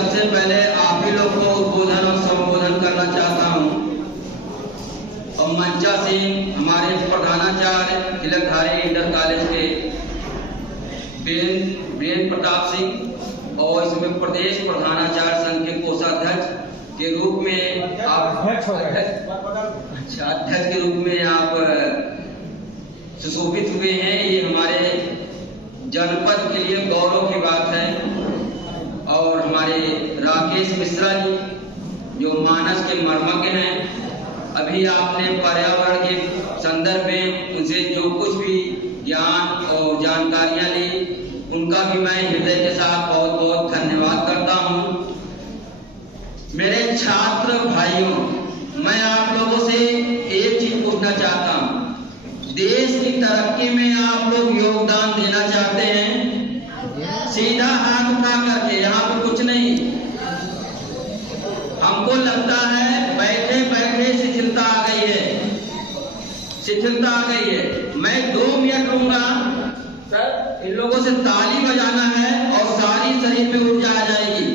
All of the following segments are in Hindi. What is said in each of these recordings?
सबसे पहले आप ही लोग को उद्बोधन और संबोधन करना चाहता हूँ और मंचा सिंह हमारे प्रधानाचार्य तिलकधारी इंटर कॉलेज के वीरेंद्र प्रताप सिंह और इसमें प्रदेश प्रधानाचार्य संघ के कोषाध्यक्ष के रूप में आप अध्यक्ष के रूप में आप सुशोभित हुए हैं। ये हमारे जनपद के लिए गौरव की बात है। और हमारे राकेश मिश्रा जी जो मानस के मर्मज्ञ हैं, अभी आपने पर्यावरण के संदर्भ में उनसे जो कुछ भी ज्ञान और जानकारियां ली, उनका भी मैं हृदय के साथ बहुत बहुत धन्यवाद करता हूं। मेरे छात्र भाइयों, मैं आप लोगों से एक चीज पूछना चाहता हूं। देश की तरक्की में आप लोग योगदान देना चाहते हैं? सीधा हाथ उठा करके, यहाँ पे कुछ नहीं। हमको लगता है बैठे बैठे शिथिलता आ गई है, शिथिलता आ गई है। मैं 2 मिनट लूंगा सर, इन लोगों से ताली बजाना है और सारी शरीर में ऊर्जा आ जाएगी।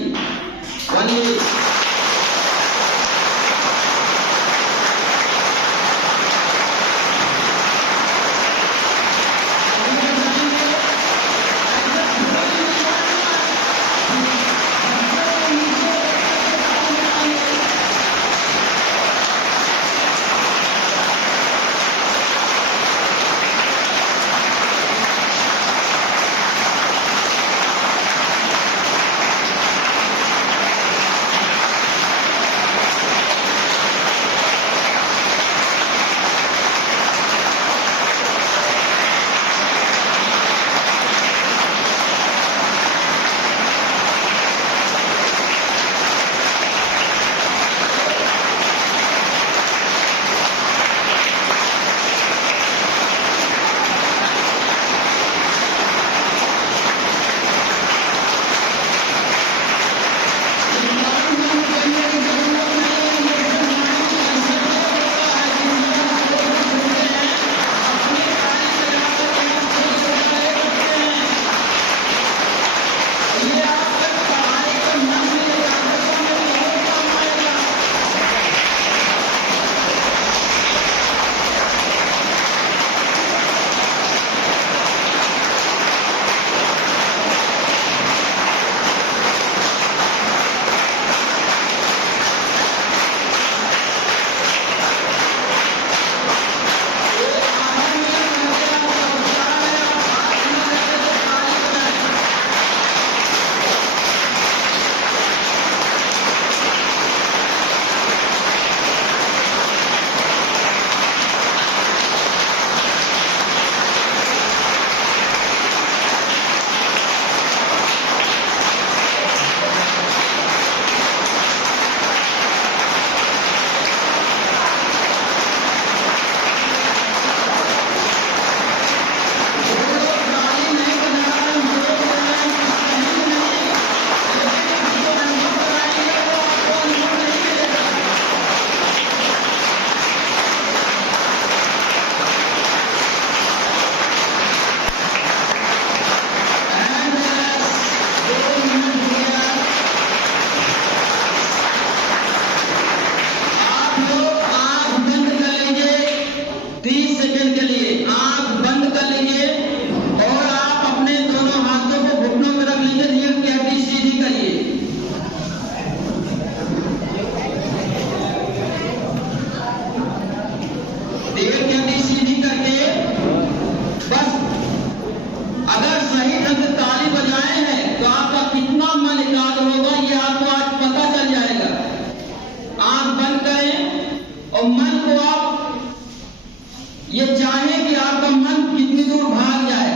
ये चाहे कि आपका मन कितनी दूर भाग जाए,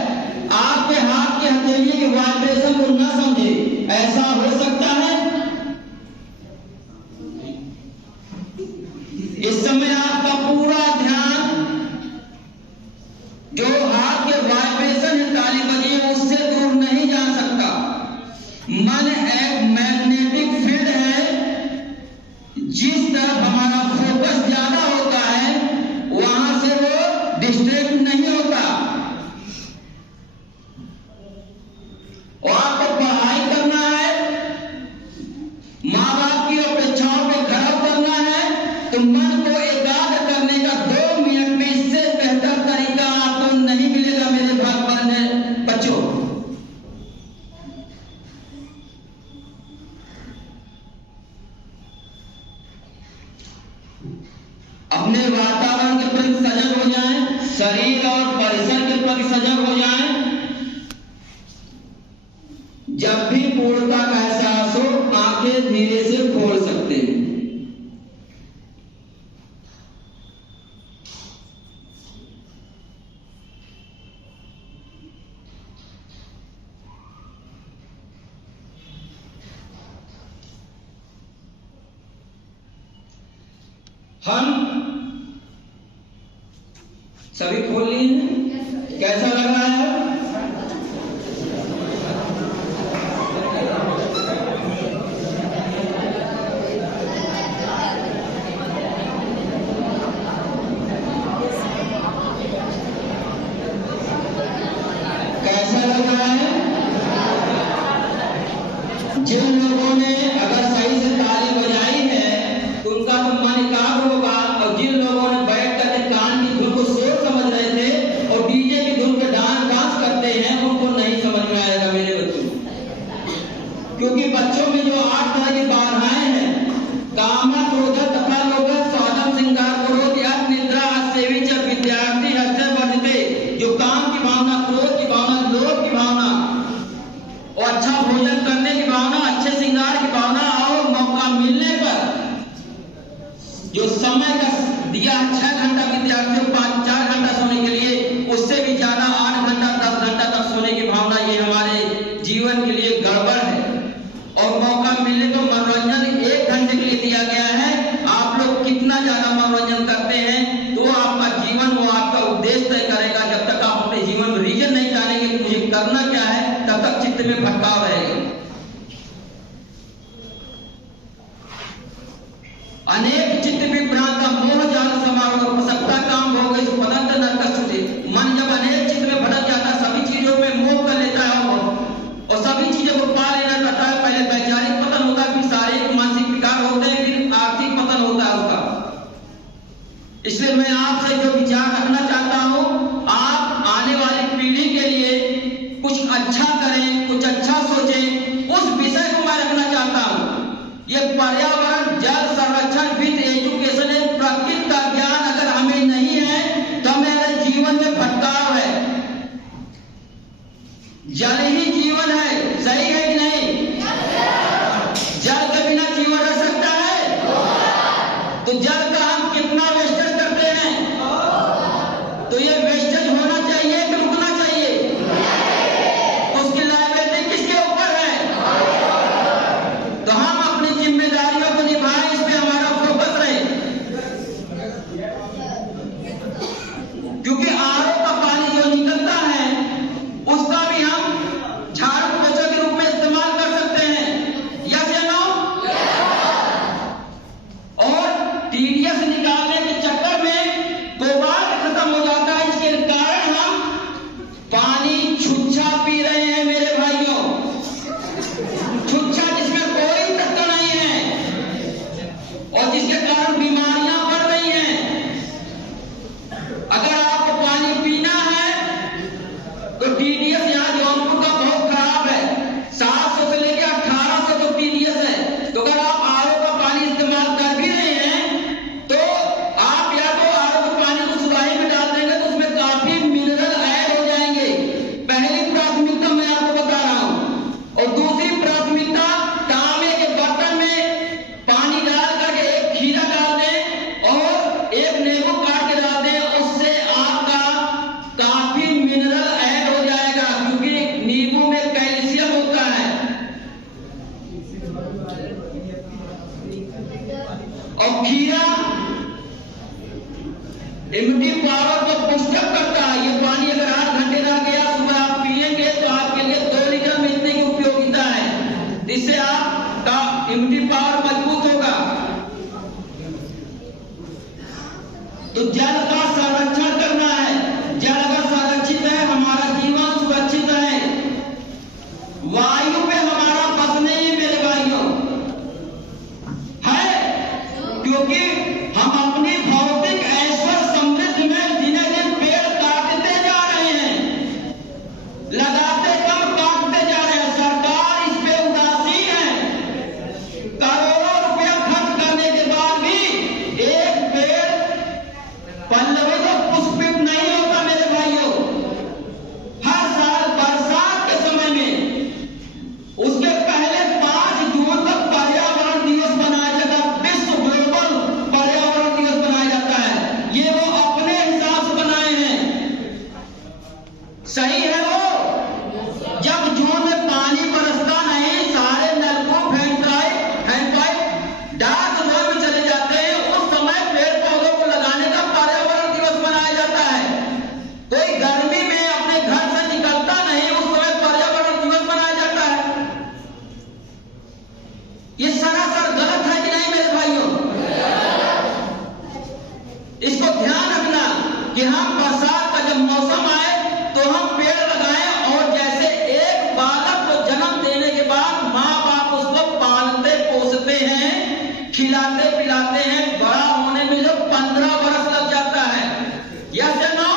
आपके हाथ के हथेली के वाइब्रेशन को न समझे, ऐसा हो सकता है? इस समय आपका पूरा ध्यान जो हाथ के वाइब्रेशन है, ताली बजी है, उससे दूर नहीं जा सकता। मन एक मैग्नेटिक फील्ड है, जिस तरफ हमारा फोकस ज्यादा होता है वहां से वो डिस्ट्रैक्ट नहीं होता। और आपको पढ़ाई करना है शरीर और परिसर के प्रति सजग हो जाएं। जब भी पूर्णता का एहसास हो, आंखें धीरे से खोल सकते हैं। हम सभी खोल लिए हैं। कैसा लग रहा है? कैसा लग रहा है? जिन लोगों ने अगर सही से ताली बजाई है तो उनका तो मन एकाग्र होगा, और जिन लोगों ने बैठ कर कान की धुन को सोच समझ रहे थे और डीजे की धुन पे डांस करते हैं, उनको नहीं समझ में आएगा मेरे बच्चों। क्योंकि बच्चों में जो 8 तरह की बाधाएं हैं, काम, क्रोध, तथा लोभ, स्वादम, श्रृंगार, क्रोध, यज्ञ, निद्रा, असेवी च विद्यार्थी हर्षय वर्धते, जो काम की भावना, क्रोध की भावना, लोभ की भावना और अच्छा भोजन करने की भावना, अच्छे श्रृंगार की भावना, और मौका मिलने पर जो समय का दिया 6 घंटा विद्यार्थियों को 4 घंटा सोने के लिए, उससे भी ज्यादा 8 घंटा 10 घंटा तक सोने की भावना, ये हमारे जीवन के लिए गड़बड़ है। और मौका मिलने तो मनोरंजन 1 घंटे के लिए दिया गया है। आप लोग कितना ज्यादा मनोरंजन करते हैं तो आपका जीवन, वो आपका उद्देश्य तय करेगा। जब तक आप अपने जीवन में रीजन नहीं जानेंगे कि मुझे करना क्या है, तब तक चित्त में भटकाव रहेगा। अनेक चित्त विभ्रांत मोह जाल समारोह प्रसक्ता काम हो गई पदंत नरक सुधे। मन जब अनेक चित्त में भटक जाता है, सभी चीजों में मोह कर लेता है और सभी चीजों को पा लेना चाहता है। पहले वैचारिक पतन होता है, फिर शारीरिक मानसिक विकार होते हैं, फिर आर्थिक पतन होता है उसका। इसलिए मैं आपसे जो विचार रखना चाहता हूं, आप आने वाली पीढ़ी के लिए कुछ अच्छा करें, कुछ अच्छा सोचें, उस विषय को मैं रखना चाहता हूं। ये पर्यावरण, जल संरक्षण, वित्त, एजुकेशन, प्रकृति का ज्ञान अगर हमें नहीं है तो हमारे जीवन में भटकाव है। जल ही जीवन है, सही है कि नहीं? जल के बिना जीवन रह सकता है? तो जल का हम कितना वेस्टेज करते हैं? तो ये वेस्टेज होना चाहिए कि रुकना चाहिए? उसकी लायबिलिटी किसके ऊपर है? तो हम अपनी जिम्मेदारियों को निभाएं, इस पे हमारा फोकस रहे। क्योंकि आरओ का पानी जो निकलता है, उसका भी हम झाड़ू पोछा के रूप में इस्तेमाल कर सकते हैं। यस या नो? और टीडीएस निकालने के चक्कर में कोबाल्ट खत्म हो जाता है, इसके कारण हम पानी छुच्छा पी रहे हैं मेरे भाइयों। छुच्छा जिसमें कोई तत्व नहीं है और जिसके कारण बीमारियां बढ़ रही हैं। अगर आपको पानी पीना है तो टीडीएस यहाँ जौनपुर का बहुत खराब है। 700 से लेकर 1800 तो टीडीएस है। तो अगर आप आरओ का पानी इस्तेमाल कर भी रहे हैं तो आप या तो आरओ के पानी को सुराही में डाल देंगे तो उसमें काफी मिनरल ऐड हो जाएंगे। पहली प्राथमिकता मैं आपको बता रहा हूं। और दूसरी प्राथमिकता, तांबे के बर्तन में पानी डाल करके एक खीरा डाल दें और एक नींबू काट के डाल दें, उससे आपका काफी मिनरल ऐड हो जाएगा। क्योंकि नींबू में कैल्शियम होता है और खीरा इम्यूनिटी पावर को बूस्टअप करता है। ये पानी अगर 8 घंटे रह गया, सुबह आप पिएंगे तो आपके लिए 2 लीटर में इतने की उपयोगिता है, जिससे आपका इम्यूनिटी पावर मजबूत होगा। तो जल का संरक्षण करना है। जल अगर संरक्षित है, हमारा जीवन सुरक्षित है। वायु पे हमारा बस नहीं मेरे भाइयों है, क्योंकि हम अपनी भौतिक ऐश्वर्य समृद्धि में दिने दिन पेड़ काटते जा रहे हैं, लगाते कम काटते जा रहे हैं। सरकार इस पे उदासीन है। करोड़ों रुपया खर्च करने के बाद भी एक पेड़ पल्लवित और पुष्पित नहीं होता खिलाते पिलाते हैं, बड़ा होने में जो 15 बरस लग जाता है, यस या नो?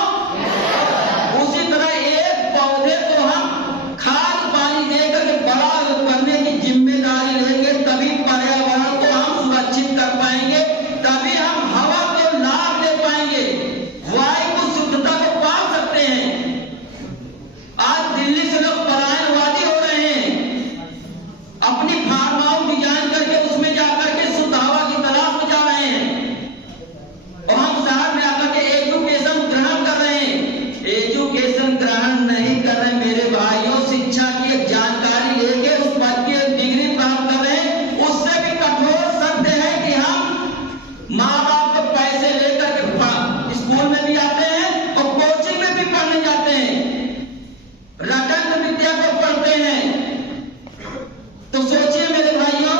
उसी तरह एक पौधे को हम खाद पानी देकर के बड़ा करने की जिम्मेदारी लेंगे, तभी पर्यावरण को हम सुरक्षित कर पाएंगे, तभी हम हवा को लाभ दे पाएंगे, वायु को शुद्धता को पा सकते हैं। आज दिल्ली से लोग पलायनवादी हो रहे हैं, अपनी फार्म हाउस डिजाइन करके उसमें जाकर के शुद्ध हवा की तलाश में जा रहे हैं, और हम शहर में आकर के एजुकेशन ग्रहण कर रहे हैं। एजुकेशन ग्रहण नहीं कर रहे मेरे भाइयों, शिक्षा की एक जानकारी लेके उस पद की डिग्री प्राप्त कर रहे हैं। उससे भी कठोर सत्य है कि हम माँ बाप को पैसे लेकर के स्कूल में भी आते हैं और कोचिंग में भी पढ़ने जाते हैं, रटंत विद्या को पढ़ते हैं। तो सोचिए मेरे भाइयों,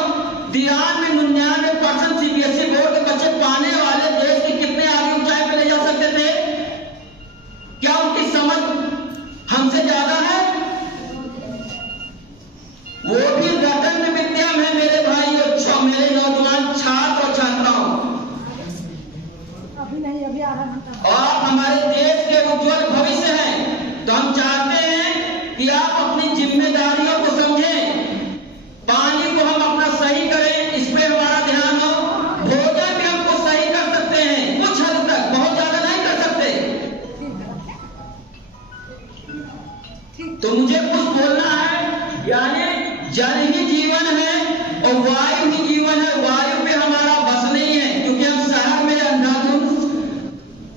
99% सीबीएसई बोर्ड के बच्चे पाने वाले देश की कितने आगे ऊंचाई पे ले जा सकते थे? क्या उनकी समझ हमसे ज्यादा है? वो भी रटंत विद्या में मेरे भाइयों, मेरे नौजवान छात्र और छात्राओं, अभी नहीं, अभी आधा घंटा। और आप हमारे देश के उज्जवल भविष्य हैं। तो हम चाहते हैं कि आप अपनी जिम्मेदारियों को समझें, पानी को हम अपना सही करें, इस पे हमारा ध्यान हो। भोजन भी हमको सही कर सकते हैं कुछ हद तक, बहुत ज्यादा नहीं कर सकते। तो मुझे कुछ बोलना है, यानी जल ही जीवन है और वायु ही जीवन है। वायु पे हमारा बस नहीं है, क्योंकि हम शहर में अंधाधुंध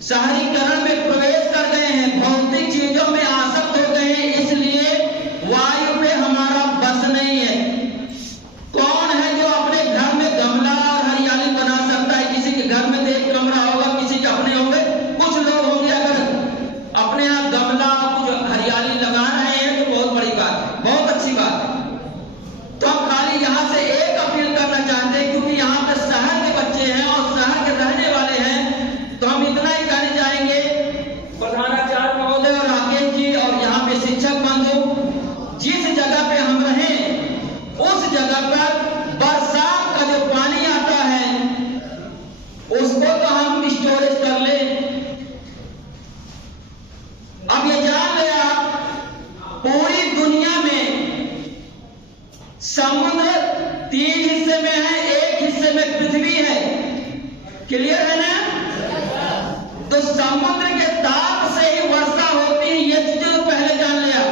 शहरीकरण में प्रवेश कर गए हैं, भौतिक चीजों में आसक्त हो गए हैं, इसलिए वायु पे हमारा बस नहीं है। कौन है जो अपने घर में गमला और हरियाली बना सकता है? किसी के घर में तो एक कमरा होगा, किसी के अपने होंगे, कुछ लोग होंगे अगर अपने यहाँ गमला कुछ हरियाली लगा रहे हैं तो बहुत बड़ी बात है, बहुत अच्छी बात है। तो हम खाली यहाँ से एक अपील करना चाहते हैं, क्योंकि यहाँ पे शहर के बच्चे हैं और शहर के रहने वाले हैं, तो हम इतना ही कहना चाहेंगे, प्रधानाचार्य महोदय और राकेश जी और यहाँ पे शिक्षक बंधु, जिस जगह पे हम रहें उस जगह पर बरसात का जो पानी आता है उसको तो हम स्टोरेज कर ले। अब ये जान ले आप, पूरी दुनिया में समुद्र 3 हिस्से में है, एक हिस्से में पृथ्वी है, क्लियर है ना? तो समुद्र के ताप से ही वर्षा होती है, ये चीज पहले जान लिया।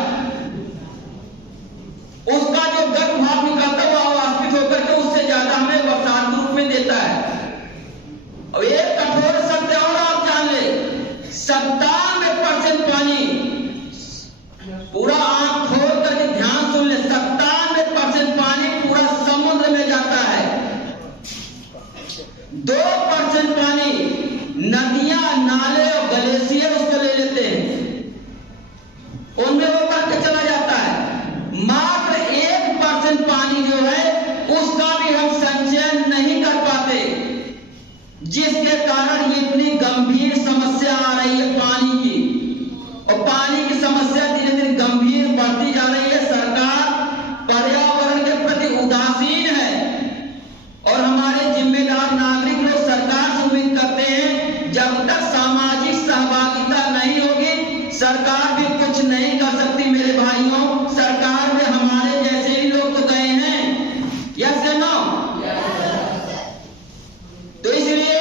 उसका जो गर्म भाप निकलता है वो वाष्पित होकर के उससे ज्यादा हमें बरसात के रूप में देता है। और एक कठोर सत्य और आप जान ले, 97% पानी, पूरा आंख खोल करके ध्यान सुन ले, 97% पानी पूरा समुद्र में जाता है। 2% पानी नदियां, नाले और ग्लेशियर उसको ले लेते हैं, उनमें वो करके चला जाता है। मात्र 1% पानी जो है उसका भी हम संचयन नहीं कर पाते, जिसके कारण ये इतनी गंभीर समस्या आ रही है पानी की। और पानी की समस्या धीरे धीरे गंभीर बढ़ती जा रही है। सरकार पर्यावरण के प्रति उदासीन है और हमारे जिम्मेदार नागरिक लोग सरकार से उम्मीद करते हैं, जब तक सामाजिक सहभागिता नहीं होगी सरकार भी कुछ नहीं कर सकती। मेरे भाइयों, सरकार में हमारे जैसे ही लोग तो गए हैं, यस या नो? तो इसलिए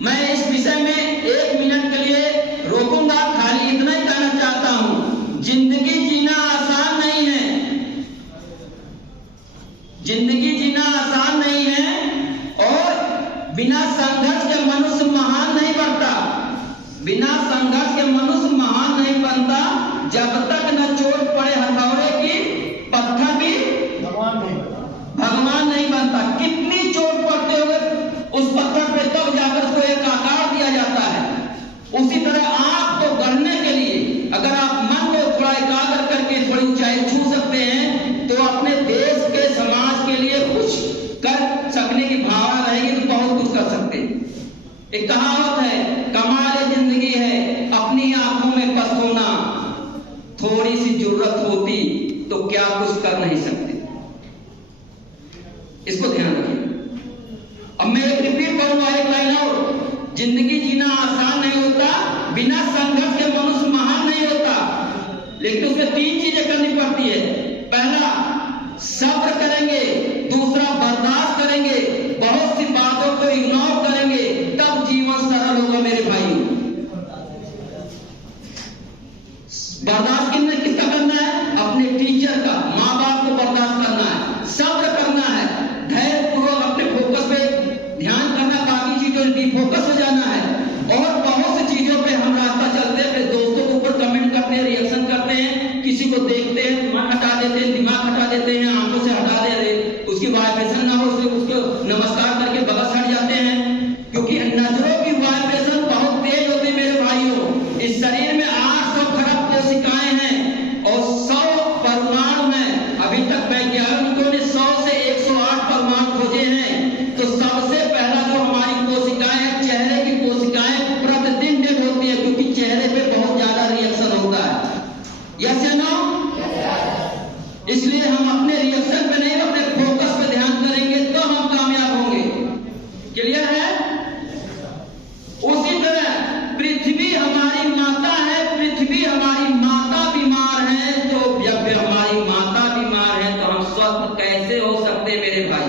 मैं इस विषय में 1 मिनट के लिए रोकूंगा, खाली इतना ही कहना चाहता हूं, जिंदगी जीना आसान नहीं है, जिंदगी जीना आसान नहीं है, और बिना संघर्ष के मनुष्य महान नहीं बनता, बिना संघर्ष के मनुष्य महान नहीं बनता। जब तक न चोट पड़े हथौड़े की, पत्थर भी भगवान नहीं बनता। कितनी चोट पड़ते हुए उस पत्थर पे तब जाकर उसको एक आकार दिया जाता है। उसी तरह आंख को गढ़ने के लिए अगर आप मन को थोड़ा एकाग्र करके थोड़ी ऊंचाई छू सकते हैं, तो अपने देश के समाज के लिए कुछ कर सकने की भावना रहेगी तो बहुत कुछ कर सकते हैं। एक कहावत है, कमाल जिंदगी है अपनी आंखों में बस होना, थोड़ी सी जरूरत होती तो क्या कुछ कर नहीं सकते। इसको ध्यान रखिए। लेकिन उसमें 3 चीजें करनी पड़ती है। पहला सब्र करेंगे, दूसरा बर्दाश्त करेंगे, बहुत सी बातों को इग्नोर करेंगे, तब जीवन सरल होगा मेरे भाइयों। बर्दाश्त किसका करना है? अपने टीचर का, माँ बाप को बर्दाश्त करना है, सब्र करना है, धैर्य पूर्वक अपने फोकस पे ध्यान करना, बाकी चीजों डिफोकस हो जाना है। और बहुत सी चीजों पे हम रास्ता चलते हैं, फिर दोस्तों के ऊपर कमेंट करते हैं, रिएक्शन करते हैं, किसी को देखते हैं मन हटा देते हैं, दिमाग हटा देते हैं, आंखों से हटा देते हैं, उसकी वाइब्रेशन ना हो उसको नमस्कार करके बगस हट जाते हैं, क्योंकि नजरों की वाइब्रेशन बहुत तेज होती है मेरे भाइयों। इस शरीर में 800 खरब कोशिकाएं हैं और 100 परमाणु हैं। अभी तक वैज्ञानिकों ने 100 से 108 परमाणु खोजे हैं। तो सबसे पहला जो हमारी कोशिकाएं हैं, चेहरे की कोशिकाएं प्रतिदिन डेड होती है, क्योंकि चेहरे पे बहुत ज्यादा रिएक्शन होता है। यस या नो? इसलिए हम अपने रिएक्शन पे नहीं, अपने फोकस पे ध्यान करेंगे तो हम कामयाब होंगे। क्लियर है? उसी तरह पृथ्वी हमारी माता है, पृथ्वी हमारी माता बीमार है, तो जब हमारी माता बीमार है तो हम स्वस्थ कैसे हो सकते हैं मेरे भाई?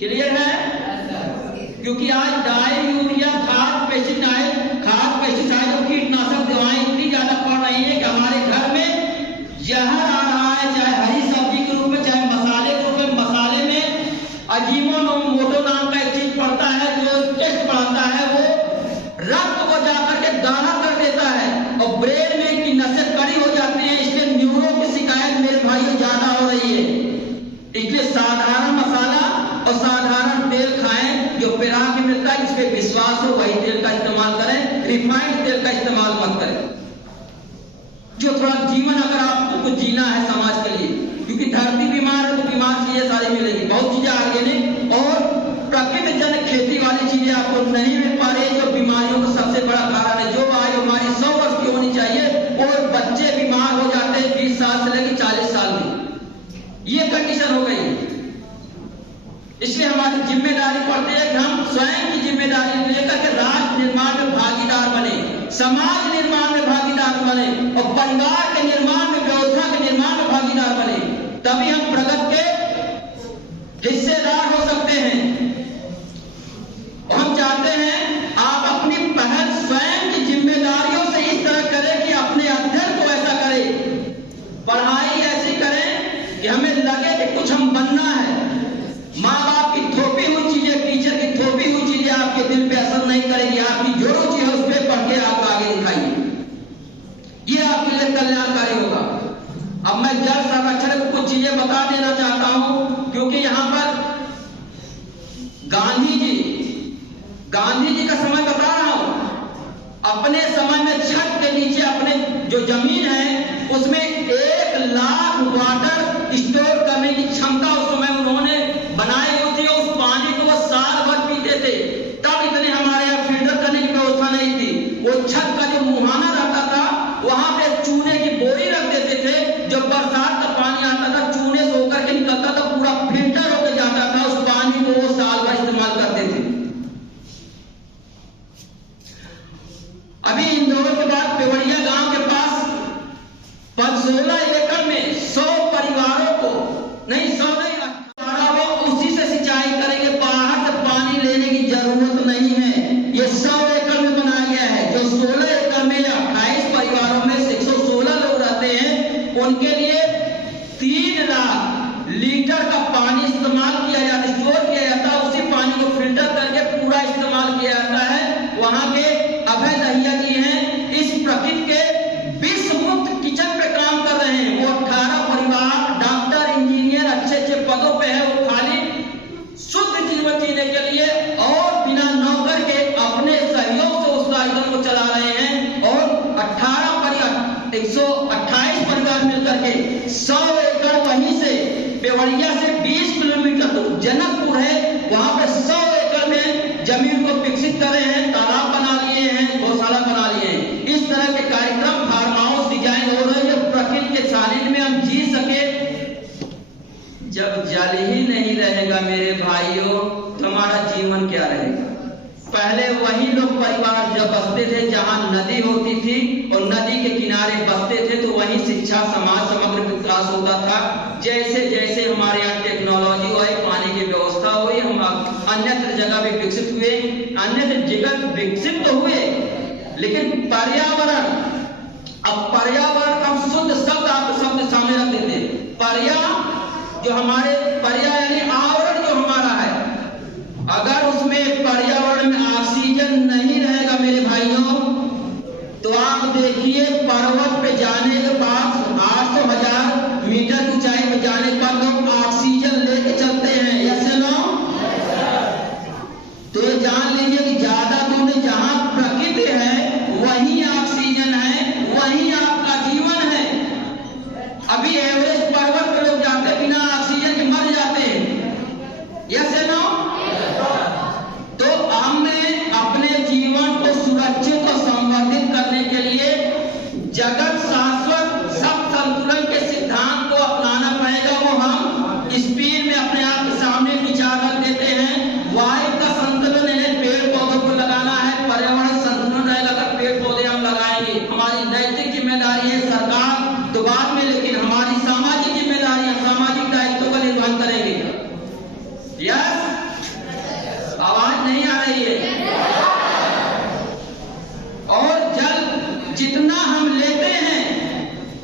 क्लियर है? क्योंकि आज डाई, यूरिया, खाद, पेस्टिसाइड और कीटनाशक दवाएं इतनी ज्यादा पड़ रही है कि हमारे घर में जहर आ रहा है, चाहे हरी सब्जी के रूप में, चाहे मसाले के रूप में। मसाले में अजीनोमोटो नाम का एक चीज पड़ता है जो टेस्ट बढ़ाता है, वो रक्त को जाकर के गाढ़ा कर देता है और ब्रेन में की नसें कड़ी हो जाती है। इसलिए न्यूरो की शिकायत मेरे भाइयों ज्यादा हो रही है। इसलिए साधारण मसाला और साधारण तेल खाएं जो पेरा के मिलता है, जिस पे विश्वास हो वही तेल का इस्तेमाल करें, रिफाइंड तेल का इस्तेमाल मत करें। जो थोड़ा जीवन अगर आपको कुछ जीना है समाज के लिए, क्योंकि धरती बीमार है तो बीमार चीजें सारी मिलेगी, बहुत चीजें ऑर्गेनिक और प्रकृति जन खेती वाली चीजें आपको नहीं मिल पा रही, जो बीमारियों का सबसे बड़ा कारण है। जो आयु हमारी 100 वर्ष की होनी चाहिए, और बच्चे बीमार हो जाते हैं 20 साल से लेकर 40 साल में। ये कंडीशन हो गई। इसलिए हमारी जिम्मेदारी पड़ती है कि हम स्वयं की जिम्मेदारी लेकर के राष्ट्र निर्माण में भागीदार बने, समाज निर्माण में भागीदार बने और परिवार के निर्माण में, व्यवस्था के निर्माण में भागीदार बने। तभी हम प्रगति के हिस्सेदार हो सकते हैं। हम चाहते हैं आप अपनी पहल स्वयं की जिम्मेदारियों से इस तरह करें कि अपने अध्ययन को ऐसा करें, पढ़ाई ऐसी करें कि हमें लगे कि कुछ हम बनना है। माँ बाप की थोपी हुई चीजें, टीचर की थोपी हुई चीजें आपके दिल पे असर नहीं करेगी। आपकी जो रुचि है उस पर पढ़ के आप आगे दिखाइए, ये आपके लिए कल्याणकारी होगा। अब मैं जल संरक्षण को कुछ चीजें बता देना चाहता हूं, क्योंकि यहां पर गांधी जी का समय बता रहा हूं। अपने समय में छत के नीचे अपने जो जमीन है उसमें 1 लाख वाटर स्टोर करने की क्षमता उस समय उन्होंने बनाई हुई थी। उस पानी को वो साल भर पीते थे। तब इतने हमारे यहाँ फिल्टर करने की व्यवस्था नहीं थी। वो छत का जो मुहाना रहता था वहां पे चूने की बोरी रख देते थे। जब बरसात का पानी आता था चूने से होकर के निकलता था, पूरा फिल्टर होकर जाता था। उस पानी को वो साल भर इस्तेमाल करते थे। अभी इंदौर के बाद पेवड़िया गांव के पास 16 एकड़ में 100 परिवारों को, नहीं 100 नहीं, 18 उसी से सिंचाई करेंगे। बाहर से पानी लेने की जरूरत नहीं है। ये 100 एकड़ में बनाया गया है। जो 16 एकड़ में 28 परिवारों में 116 लोग रहते हैं, उनके लिए 3 लाख लीटर का पानी इस्तेमाल किया जाता है, स्टोर किया जाता है। उसी पानी को फिल्टर करके पूरा इस्तेमाल किया जाता है। वहां के अभय दहिया जी हैं, इस प्रकृति के विश्व मुक्त किचन पे काम कर रहे हैं। वो 18 परिवार डॉक्टर, इंजीनियर, अच्छे पदों पे है। वो खाली शुद्ध जीवन जीने के लिए और बिना नौकर के अपने सहयोग से उस आयोजन को चला रहे हैं। और 128 परिवार मिलकर के 100 एकड़ वहीं से पेवड़िया से 20 किलोमीटर दूर जनकपुर है, वहां पे 100 एकड़ में जमीन को विकसित कर रहे हैं, तालाब बना लिए हैं, गौशाला बना लिए हैं। इस तरह के कार्यक्रम फार्म हाउस डिजाइन हो रहे हैं, प्रकृति के सानिध्य में हम जी सके। जब जल ही नहीं रहेगा मेरे भाइयों, तो हमारा जीवन क्या रहेगा? पहले वही लोग परिवार जब बसते थे जहां नदी होती थी और नदी के किनारे बसते थे, तो वहीं शिक्षा समाज समग्र विकास होता था। जैसे जैसे हमारे यहाँ टेक्नोलॉजी हुई, पानी की व्यवस्था हुई, हम अन्यत्र जगह भी विकसित हुए, अन्यत्र जगह विकसित तो हुए, लेकिन पर्यावरण, अब पर्यावरण हम शुद्ध शब्द सामने रख देते हैं। जो हमारे पर्या यानी आवरण जो हमारा है, अगर उसमें पर्यावरण में ऑक्सीजन नहीं रहेगा मेरे भाइयों, तो आप देखिए पर्वत पे जाने के बाद 800,000 मीटर ऊंचाई पे जाने पर लोग ऑक्सीजन लेके चलते हैं, यस नो? तो ये जान लीजिए कि ज्यादा दूर जहां प्रकृति है वहीं ऑक्सीजन है, वहीं आपका जीवन है। अभी एवरेस्ट पर्वत पे लोग जाते बिना ऑक्सीजन के मर जाते हैं, यस नो? तो हमने अपने जीवन को सुरक्षित और संवर्धित करने के लिए जगत शाश्वत सब संतुलन के सिद्धांत को अपनाना पड़ेगा। वो हम स्पीड में अपने आप के सामने विचार रख देते हैं। वायु का संतुलन है, पेड़ पौधों को लगाना है, पर्यावरण संतुलन रहेगा अगर पेड़ पौधे हम लगाएंगे। हमारी नैतिक जिम्मेदारी है, सरकार तो बाद में, लेकिन हमारी सामाजिक जिम्मेदारी है, सामाजिक दायित्व का निर्वहन करेंगे। यस, आवाज नहीं आ रही है? और जल जितना हम लेते हैं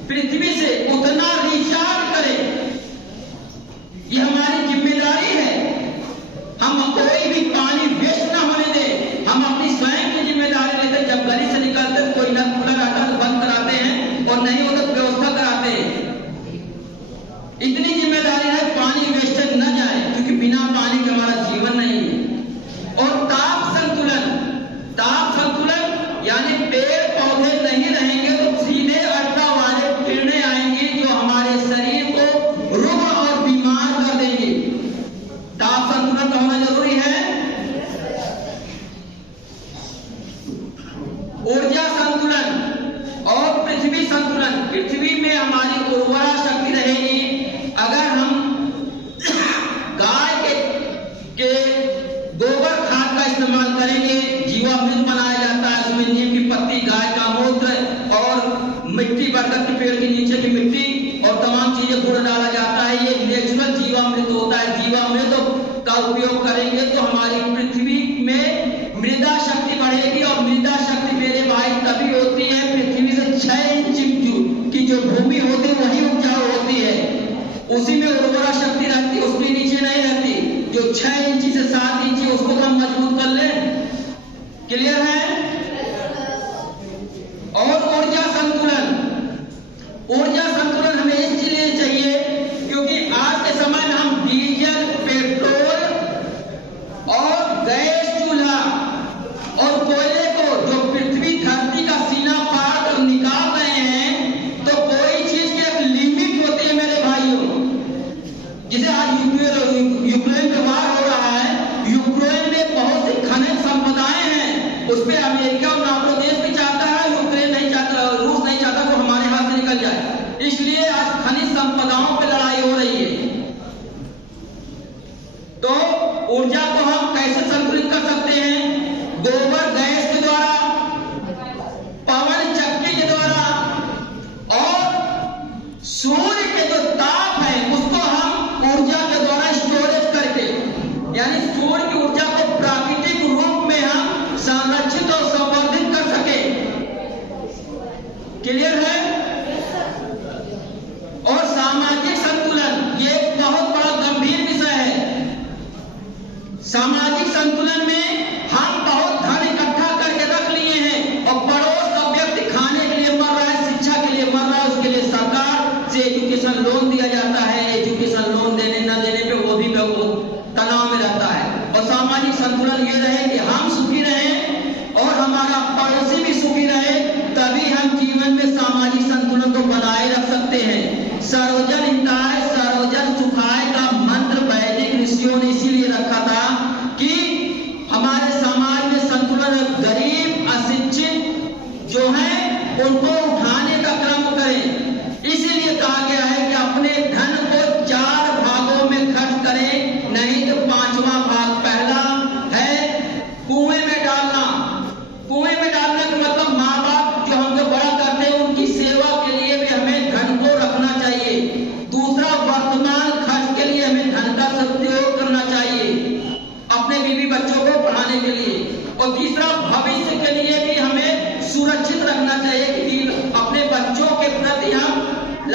पृथ्वी से उतना रिचार्ज करें, ये हमारी जिम्मेदारी है। हम कोई भी पानी वेस्ट ना होने दें, हम अपनी स्वयं की जिम्मेदारी लेते हैं। जब गली से निकलते हैं कोई नल खुला रहता है तो बंद कराते हैं, और नहीं होता तो व्यवस्था कराते हैं। इतनी जिम्मेदारी है पानी वेस्टेज न जाए, क्योंकि बिना पानी के हमारा जीवन नहीं है। और ताप संतुलन यानी पेड़ पौधे नहीं रहेंगे तो सीधे अल्ट्रावायलेट किरणें आएंगी जो हमारे शरीर को रुग्ण और बीमार कर देंगे। ताप संतुलन का होना जरूरी है। ऊर्जा संतुलन और पृथ्वी संतुलन। पृथ्वी में हमारी उर्वरा शक्ति रहेगी अगर हम गाय के गोबर खाद का इस्तेमाल करेंगे। जीवामृत बनाया जाता है, उसमें नीम की पत्ती, गाय का मूत्र और मिट्टी, बरगद के पेड़ के नीचे की मिट्टी और तमाम चीजें गुड़ डाला जाता है। ये नेचुरल जीवामृत होता है। जीवामृत का उपयोग करेंगे तो हमारी पृथ्वी में मृदा शक्ति बढ़ेगी, और मृदा शक्ति मेरे भाई तभी होती है पृथ्वी से 6 इंच की जो भूमि होती है वही उपजाऊ होती है, उसी में उर्वरा शक्ति रहती है, उसके नीचे नहीं रहती। जो 6 इंच से 7 इंच उसको हम मजबूत कर लें। क्लियर है? और ऊर्जा संतुलन हमें इसलिए चाहिए क्योंकि आज के समय में हम डीजल, पेट्रोल और गैस चूल्हा और कोयले को जो पृथ्वी धरती का सीना पार कर निकाल रहे हैं, तो कोई चीज की एक लिमिट होती है मेरे भाइयों। जिसे आज यूक्रेन में वार हो रहा है, यूक्रेन में बहुत सी खनिज संपदाएं हैं, उस पर अमेरिका और नाटो देश भी चाहता है, यूक्रेन नहीं चाहता, रूस नहीं चाहता तो हमारे हाथ से निकल जाए। इसलिए आज खनिज संपदाओं पे लड़ाई हो रही है। तो ऊर्जा को हम कैसे संतुलित कर सकते हैं? गोबर गैस के द्वारा, पवन चक्की के द्वारा, और सूर्य के जो ताप है उसको हम ऊर्जा के द्वारा स्टोरेज करके, यानी सूर्य की ऊर्जा को प्राकृतिक रूप में हम संरक्षित और संवर्धित कर सके। क्लियर है? और सामाजिक संतुलन, ये एक बहुत बड़ा गंभीर विषय है।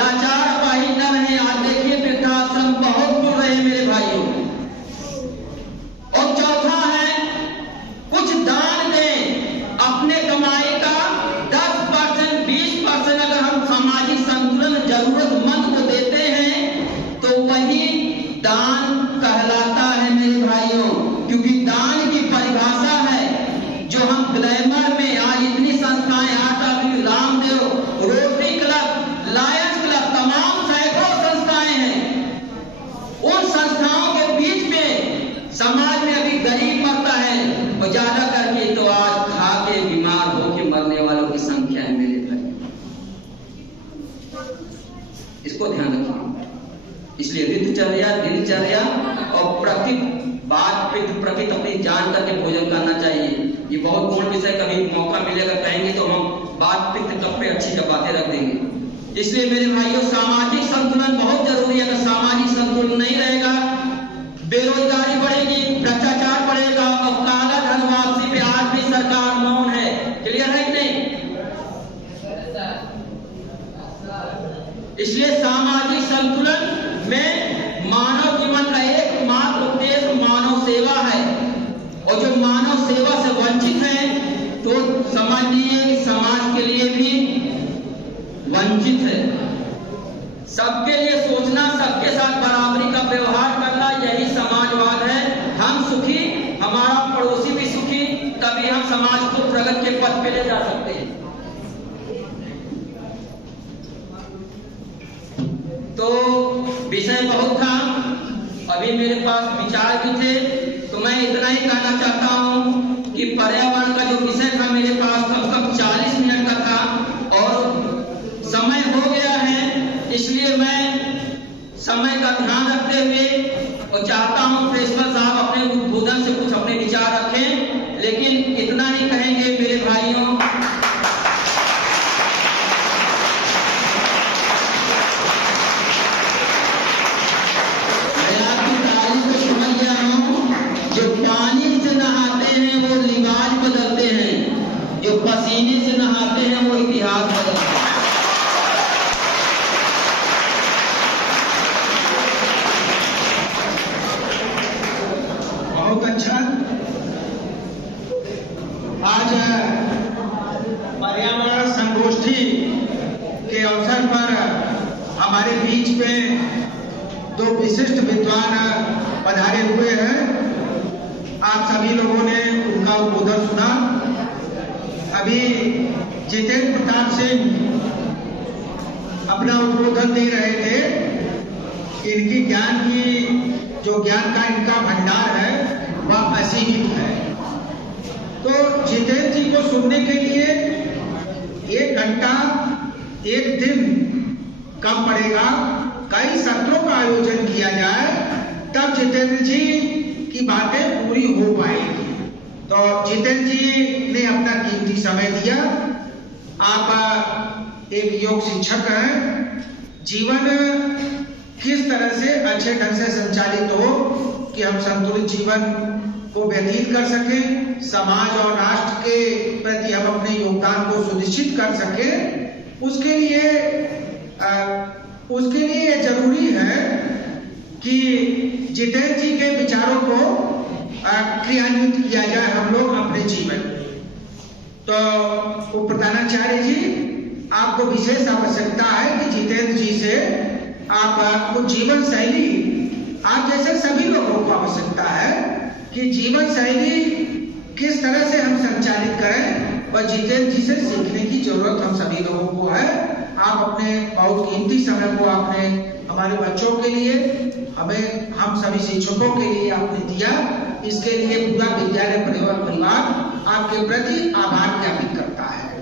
लाचार अपाहिज न रहे। आज देखिए वृद्धाश्रम बहुत खुल रहे हैं मेरे भाइयों। और चौथा है, कुछ दान दें अपने कमाई का 10% 20% अगर हम सामाजिक संतुलन जरूरतमंद को देते हैं तो वही दान कहलाता है मेरे भाइयों। क्योंकि दान की परिभाषा है जो हम ग्लैमर में आज इतनी संस्थाएं, आटा mill, Ramdev, Rotary club, Lions club, तमाम सैकड़ों संस्थाएं हैं। उन संस्थाओं के बीच में समाज में अभी गरीब मरता है और ज्यादा करके तो आज खा के बीमार होकर मरने वालों की संख्या है मेरे भाई। इसको ध्यान रखिए। इसलिए दिनचर्या और प्रकृति अपनी जान करके भोजन करना चाहिए। ये बहुत पूर्ण विषय, कभी मौका मिलेगा कहेंगे तो हम बात पित्त कप पे अच्छी बातें रख देंगे। इसलिए मेरे भाइयों सामाजिक संतुलन बहुत जरूरी है। अगर सामाजिक संतुलन नहीं रहेगा, बेरोजगारी बढ़ेगी, भ्रष्टाचार बढ़ेगा और काला धन वापसी पे आज भी सरकार मौन है। क्लियर है कि नहीं? इसलिए सामाजिक संतुलन में मानव जीवन का एकमात्र उद्देश्य मानव सेवा है। और जो मानव सेवा से वंचित है तो समझिए कि समाज के लिए भी वंचित है। सबके लिए सोचना, सबके साथ बराबरी का व्यवहार करना, यही समाजवाद है। हम सुखी, हमारा पड़ोसी भी सुखी, तभी हम समाज को प्रगति के पथ पे ले जा सकते हैं। तो विषय बहुत था, अभी मेरे पास विचार भी थे, तो मैं इतना ही कहना चाहता हूं कि पर्यावरण का जो विषय था मेरे पास कम से कम 40 मिनट का था और समय हो गया है। इसलिए मैं समय का ध्यान रखते हुए और चाहता हूं प्रिंसिपल साहब अपने उद्बोधन से कुछ अपने विचार रखें, लेकिन इतना ही कहेंगे मेरे भाइयों, पसीने से नहाते हैं वो इतिहास बदलते हैं। बहुत अच्छा। आज पर्यावरण संगोष्ठी के अवसर पर हमारे बीच में दो विशिष्ट विद्वान पधारे हुए हैं। आप सभी लोगों ने उनका उद्बोधन सुना। अभी जितेंद्र प्रताप सिंह अपना उद्बोधन दे रहे थे। इनकी ज्ञान का इनका भंडार है वह असीमित है। तो जितेंद्र जी को सुनने के लिए 1 घंटा 1 दिन कम पड़ेगा। कई सत्रों का आयोजन किया जाए तब जितेंद्र जी की बातें पूरी हो पाएगी। तो जितेंद्र जी ने अपना कीमती समय दिया। आप एक योग शिक्षक हैं। जीवन किस तरह से अच्छे ढंग से संचालित हो कि हम संतुलित जीवन को व्यतीत कर सकें, समाज और राष्ट्र के प्रति हम अपने योगदान को सुनिश्चित कर सकें, उसके लिए ये जरूरी है कि जितेंद्र जी के विचारों को क्रियान्वित किया जाए हम लोग अपने जीवन। तो उप प्रधानाचार्य जी, आपको विशेष आवश्यकता है कि जितेंद्र जी से आप कुछ जीवन शैली, आप जैसे सभी लोगों को आवश्यकता है कि जीवन शैली किस तरह से हम संचालित करें, और जितेंद्र जी से सीखने की जरूरत हम सभी लोगों को है। आप अपने बहुत कीमती समय को आपने हमारे बच्चों के लिए, हम सभी शिक्षकों के लिए आपने दिया। इसके लिए पूरा विद्यालय परिवार आपके प्रति आभार ज्ञापित करता है।